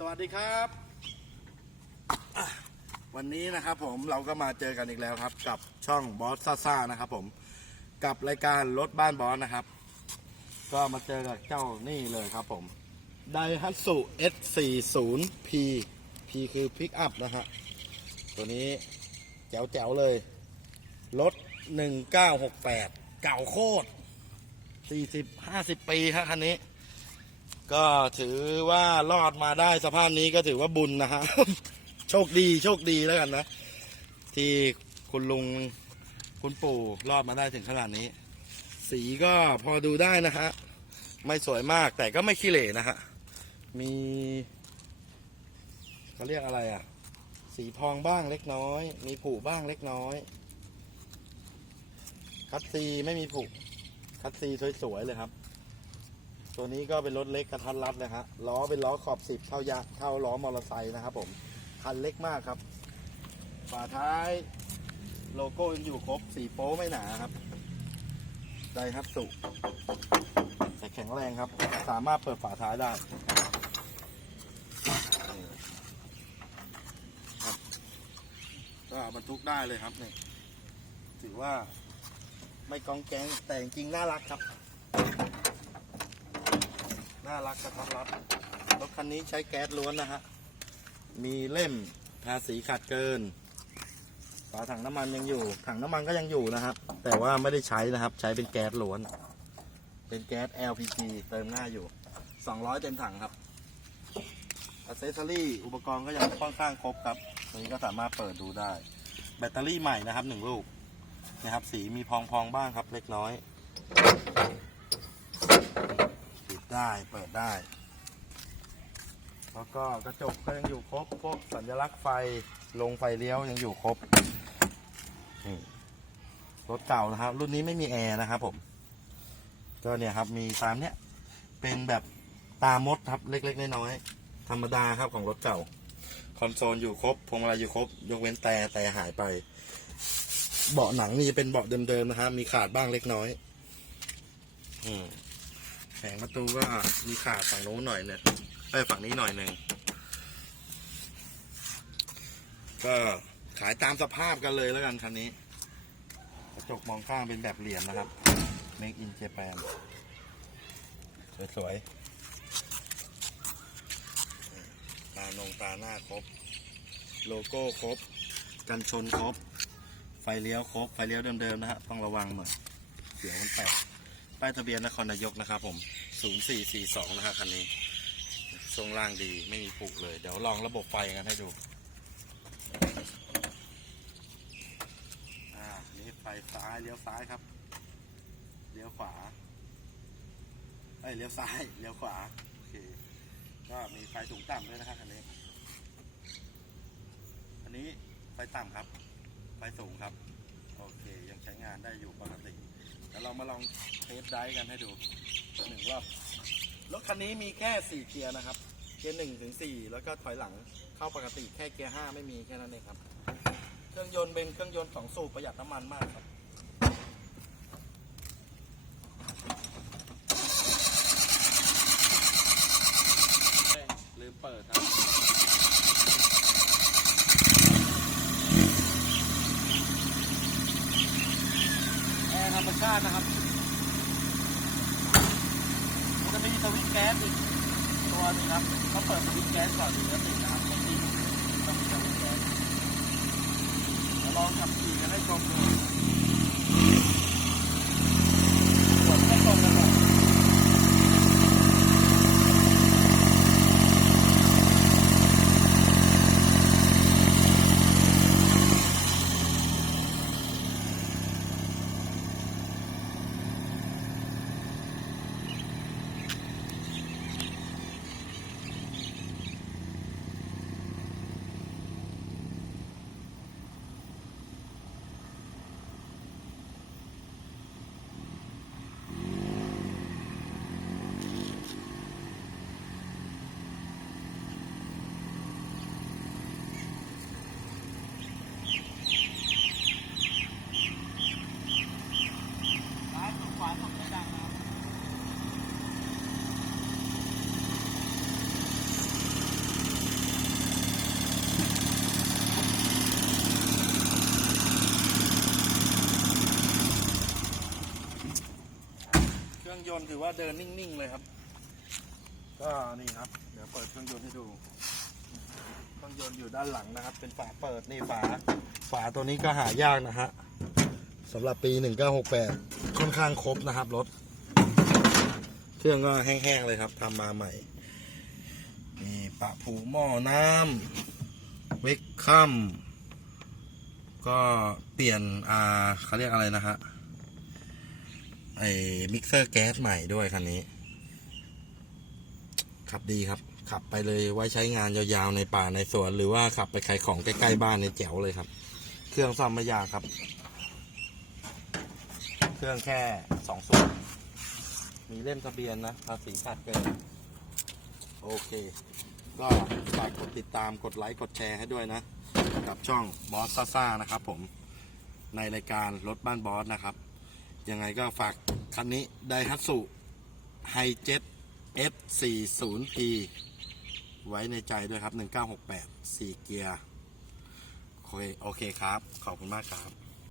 สวัสดีครับ วันนี้นะครับผมเราก็มาเจอกันอีกแล้วครับ กับช่องบอสซ่าซ่านะครับผมกับรายการรถบ้านบอสนะครับ ก็มาเจอกับเจ้านี่เลยครับผมไดฮัตสุ S40P P คือพิกอัพนะฮะตัวนี้แจ๋วแจ๋วๆเลย รถ 1968 เก่าโคตร40 50 ปีครับคันนี้ ก็ถือว่ารอดมาได้สภาพนี้ก็ถือว่าบุญนะฮะ โชคดีโชคดีแล้วกันนะ ที่คุณลุงคุณปู่รอดมาได้ถึงขนาดนี้ สีก็พอดูได้นะฮะ ไม่สวยมากแต่ก็ไม่ขี้เหร่นะฮะ มีเขาเรียกอะไรอะ สีพองบ้างเล็กน้อย มีผุบ้างเล็กน้อย คัตซีไม่มีผุคัตซีสวยๆเลยครับ ตัวนี้ก็เป็นรถเล็กกระทัดรัดเลยฮะล้อเป็นล้อขอบสิบเท่ายาเท่าล้อมอเตอร์ไซค์นะครับผมคันเล็กมากครับฝาท้ายโลโก้ยังอยู่ครบสีโป้ไม่หนาครับไดฮัตสุแต่แข็งแรงครับ สามารถเปิดฝาท้ายได้นี่ครับก็บรรทุกได้เลยครับนี่ถือว่าไม่กองแกงแต่จริงน่ารักครับ น่ารักกระทัดรัดรถคันนี้ใช้แก๊สล้วนนะฮะ มีเล่มทาสีขาดเกินฝาถังน้ำมันยังอยู่ ถังน้ำมันก็ยังอยู่นะครับ แต่ว่าไม่ได้ใช้นะครับ ใช้เป็นแก๊สล้วน เป็นแก๊ส LPG เติมหน้าอยู่ 200 เต็มถังครับอ c เซสซอรี่อุปกรณ์ก็ยังค่อนข้างครบครับตัวนี้ก็สามารถเปิดดูได้ แบตเตอรี่ใหม่นะครับหนึ่งลูกนะครับ สีมีพองๆบ้างครับเล็กน้อย ได้เปิดได้ แล้วก็กระจกก็ยังอยู่ครบพวกสัญลักษณ์ไฟลงไฟเลี้ยวยังอยู่ครบนี่รถเก่านะครับ รุ่นนี้ไม่มีแอร์นะครับผมก็เนี่ยครับมีตามเนี้ยเป็นแบบตามดครับเล็ก ๆ น้อยๆธรรมดาครับของรถเก่า คอนโซลอยู่ครบพวงมาลัยอยู่ครบ ยกเว้นแต่แต่หายไป เบาะหนังนี่เป็นเบาะเดิมๆนะครับ มีขาดบ้างเล็กน้อย อืม แผงประตูก็มีขาดฝั่งโน้นหน่อยเนี่ยไอ้ฝั่งนี้หน่อยหนึ่งก็ขายตามสภาพกันเลยแล้วกันคันนี้กระจกมองข้างเป็นแบบเหรียญนะครับ Make in Japan สวยๆตานงตาหน้าครบ โลโก้ครบ กันชนครบ ไฟเลี้ยวครบ ไฟเลี้ยวเดิมๆนะฮะต้องระวังหน่อยเสียงมันแตก ป้ายทะเบียนนครนายกนะครับผม 0442 นะครับคันนี้ช่วงล่างดีไม่มีผุเลย เดี๋ยวลองระบบไฟกันให้ดูอ่านี่ไฟซ้ายเลี้ยวซ้ายครับ เลี้ยวขวาเอ้ยเลี้ยวซ้ายเลี้ยวขวาโอเคก็มีไฟสูงต่ำด้วยนะครับคันนี้อันนี้ไฟต่ำครับ ไฟสูงครับ โอเคยังใช้งานได้อยู่ปกติเดี๋ยวเรามาลอง เทสได้กันให้ดูหนึ่งรอบรถคันนี้มีแค่สี่เกียร์นะครับ เกียร์หนึ่งถึงสี่แล้วก็ถอยหลังเข้าปกติแค่เกียร์ห้าไม่มีแค่นั้นเองครับ เครื่องยนต์เป็นเครื่องยนต์สองสูบประหยัดน้ำมันมากครับลืมเปิดครับแอร์ธรรมชาตินะครับ มันจะมีสวิตช์ แก๊สอีกตัวนึงครับเขาเปิดสวิตช์แก๊สก่อนถึงจะติดนะครับไม่ติดต้องมีสวิตช์แก๊สลองขับขี่กันให้ชมดูื่องยนต์ถือว่าเดินนิ่งๆเลยครับ ก็นี่ครับ เดี๋ยวเปิดเครื่องยนต์ให้ดู เครื่องยนต์อยู่ด้านหลังนะครับ เป็นฝาเปิดนี่ฝา ฝาตัวนี้ก็หายากนะฮะสำหรับปี 1968 ค่อนข้างครบนะครับรถ เครื่องก็แห้งๆเลยครับทำมาใหม่นี่ปะผูหม้อน้ำเวกคัมก็เปลี่ยนอ่าเขาเรียกอะไรนะฮะ ไอ้มิกเซอร์แก๊สใหม่ด้วยคันนี้ ขับดีครับ ขับไปเลยไว้ใช้งานยาวๆในป่าในสวน หรือว่าขับไปขายของใกล้ๆบ้านในแจ๋วเลยครับ เครื่องซ่อมไม่ยากครับ เครื่องแค่สองสูบมีเล่มทะเบียนนะภาษีขาดเกินโอเค ก็ฝากกดติดตามกดไลค์กดแชร์ให้ด้วยนะ กับช่องบอสซ่าซ่านะครับผมในรายการรถบ้านบอสนะครับ ยังไงก็ฝากคันนี้ไดฮัตสุไฮเจ็ต S40P ไว้ในใจด้วยครับ 1968 4 เกียร์ โอเคโอเคครับ ขอบคุณมากครับ